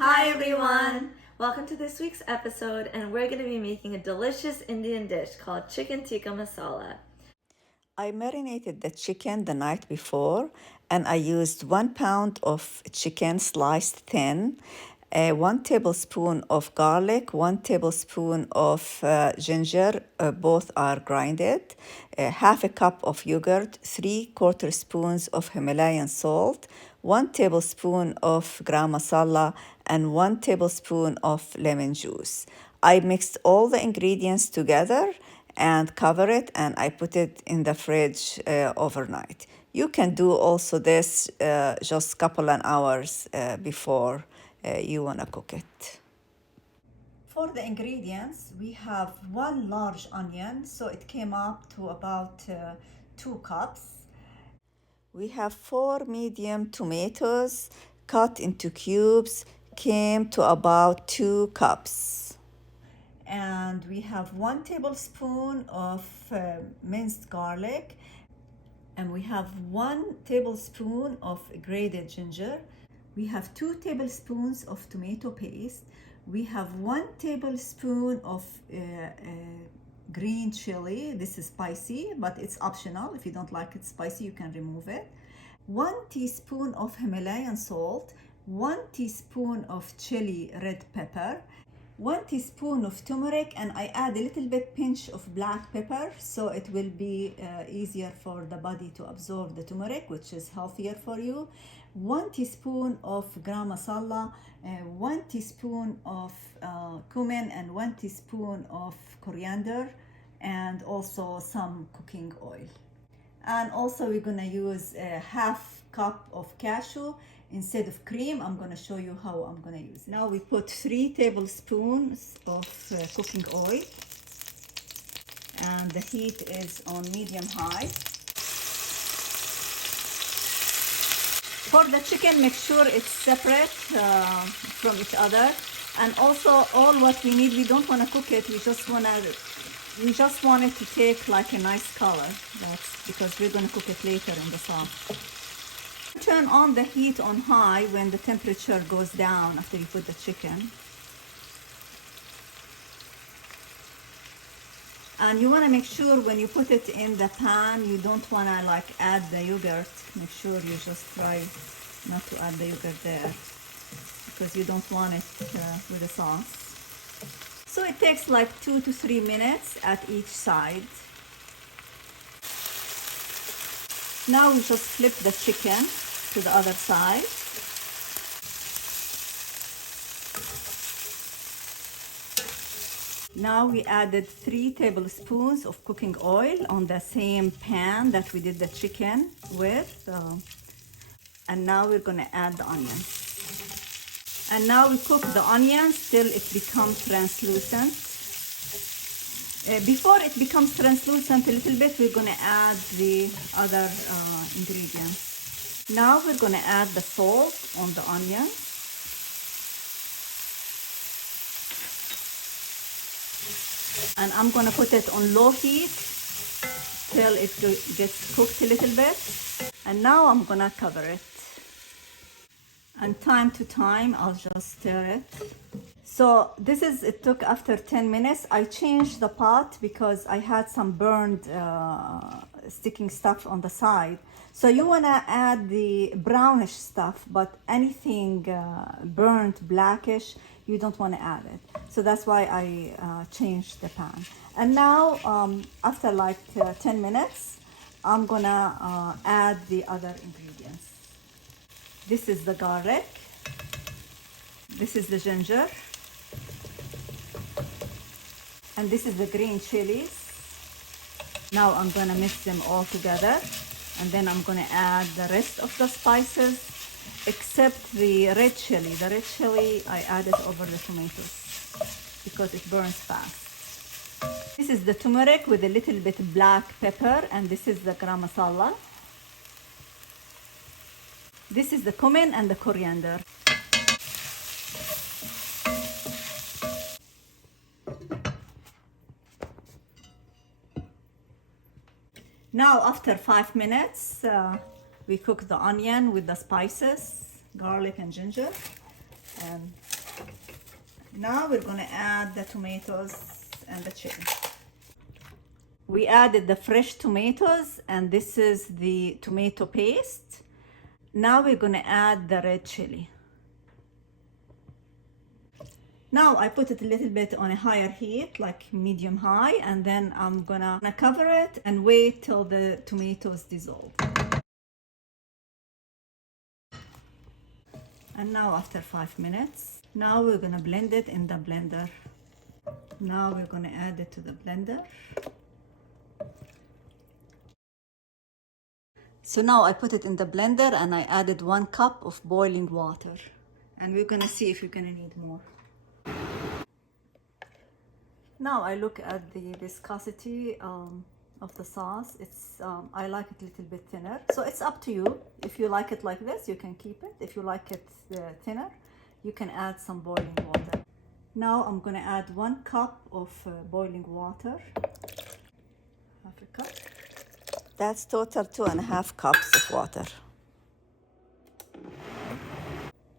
Hi everyone! Welcome to this week's episode, and we're going to be making a delicious Indian dish called chicken tikka masala. I marinated the chicken the night before, and I used 1 pound of chicken sliced thin, 1 tablespoon of garlic, 1 tablespoon of ginger, both are grinded, half a cup of yogurt, 3/4 spoons of Himalayan salt, 1 tablespoon of garam masala, and 1 tablespoon of lemon juice. I mixed all the ingredients together and cover it, and I put it in the fridge overnight. You can do also this just couple of hours before you want to cook it. For the ingredients, we have 1 large onion, so it came up to about 2 cups. We have 4 medium tomatoes cut into cubes, came to about 2 cups. And we have 1 tablespoon of minced garlic, and we have 1 tablespoon of grated ginger. We have 2 tablespoons of tomato paste. We have 1 tablespoon of green chili. This is spicy, but it's optional. If you don't like it spicy, you can remove it. 1 teaspoon of Himalayan salt, 1 teaspoon of chili red pepper, 1 teaspoon of turmeric, and I add a little bit pinch of black pepper so it will be easier for the body to absorb the turmeric, which is healthier for you. 1 teaspoon of garam masala, 1 teaspoon of cumin, and 1 teaspoon of coriander, and also some cooking oil. And also we're gonna use a half cup of cashew instead of cream. I'm gonna show you how I'm gonna use it. Now we put 3 tablespoons of cooking oil, and the heat is on medium-high. For the chicken, make sure it's separate from each other. And also all what we need, we don't wanna cook it, we just want it to take like a nice color. That's because we're going to cook it later in the sauce. Turn on the heat on high when the temperature goes down after you put the chicken. And you want to make sure when you put it in the pan, you don't want to like add the yogurt. Make sure you just try not to add the yogurt there, because you don't want it with the sauce. So it takes like 2 to 3 minutes at each side. Now we just flip the chicken to the other side. Now we added 3 tablespoons of cooking oil on the same pan that we did the chicken with. And now we're going to add the onions. And now we cook the onions till it becomes translucent. Before it becomes translucent a little bit, we're going to add the other ingredients. Now we're going to add the salt on the onion. And I'm going to put it on low heat till it gets cooked a little bit. And now I'm going to cover it. And time to time, I'll just stir it. So it took after 10 minutes. I changed the pot because I had some burned sticking stuff on the side. So you want to add the brownish stuff, but anything burnt blackish, you don't want to add it. So that's why I changed the pan. And now, after like 10 minutes, I'm gonna add the other ingredients. This is the garlic. This is the ginger. And this is the green chilies. Now I'm gonna mix them all together. And then I'm gonna add the rest of the spices, except the red chili. The red chili, I added over the tomatoes because it burns fast. This is the turmeric with a little bit black pepper, and this is the garam masala. This is the cumin and the coriander. Now after 5 minutes, we cook the onion with the spices, garlic and ginger. And Now we're gonna add the tomatoes and the chicken. We added the fresh tomatoes, and this is the tomato paste. Now we're gonna add the red chili. Now I put it a little bit on a higher heat, like medium high, and then I'm gonna cover it and wait till the tomatoes dissolve. And now after 5 minutes, now we're gonna blend it in the blender. Now we're gonna add it to the blender. So now I put it in the blender and I added 1 cup of boiling water. And we're gonna see if we're gonna need more. Now I look at the viscosity of the sauce. It's I like it a little bit thinner. So it's up to you. If you like it like this, you can keep it. If you like it thinner, you can add some boiling water. Now I'm gonna add 1 cup of boiling water. Half a cup. That's total 2.5 cups of water.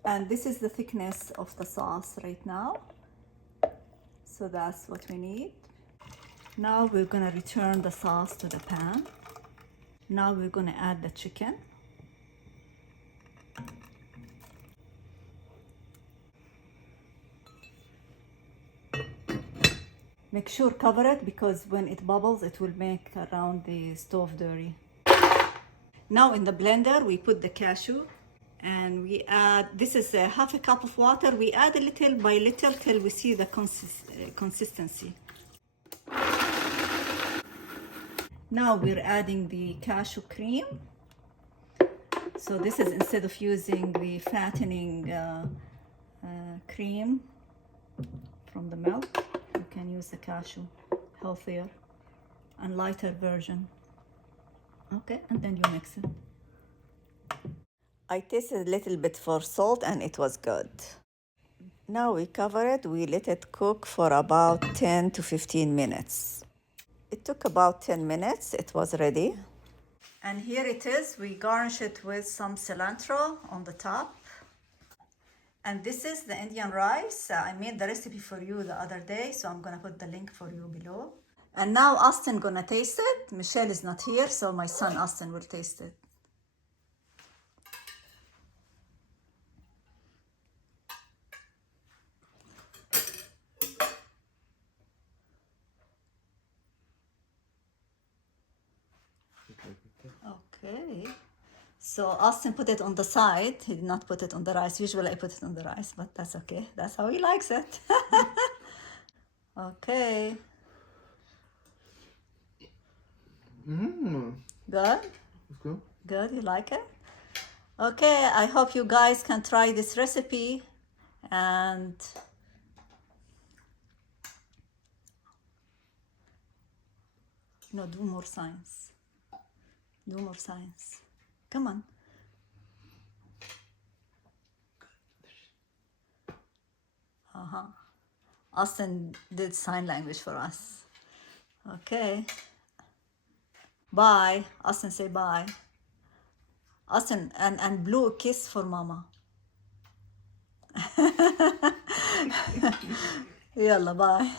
And this is the thickness of the sauce right now. So that's what we need. Now we're gonna return the sauce to the pan. Now we're gonna add the chicken. Make sure cover it, because when it bubbles it will make around the stove dirty. Now in the blender we put the cashew, and we add, this is a half a cup of water. We add a little by little till we see the consistency. Now we're adding the cashew cream. So this is, instead of using the fattening cream from the milk, you can use the cashew, healthier and lighter version. Okay, and then you mix it. I tasted a little bit for salt and it was good. Now we cover it, we let it cook for about 10 to 15 minutes. It took about 10 minutes, it was ready. And here it is, we garnish it with some cilantro on the top. And this is the Indian rice. I made the recipe for you the other day, so I'm gonna put the link for you below. And now Austin gonna taste it. Michelle is not here, so my son Austin will taste it. Okay. So Austin put it on the side. He did not put it on the rice. Usually I put it on the rice, but that's okay. That's how he likes it. Okay. Good? It's good. Good, you like it? Okay, I hope you guys can try this recipe, and no, do more science. Do more science. Come on. Austin did sign language for us. Okay. Bye. Austin, say bye. Austin, and blow a kiss for mama. Yalla, bye.